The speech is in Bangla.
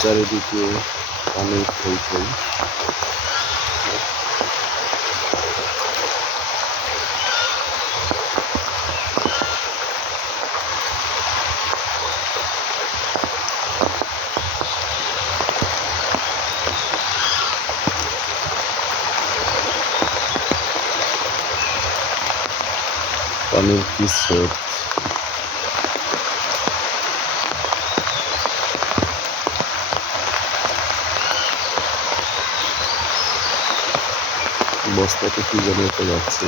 চারিদিকে অনেক হইচই পানির কি স্রোত বস্তাতে কি জানি একটা যাচ্ছে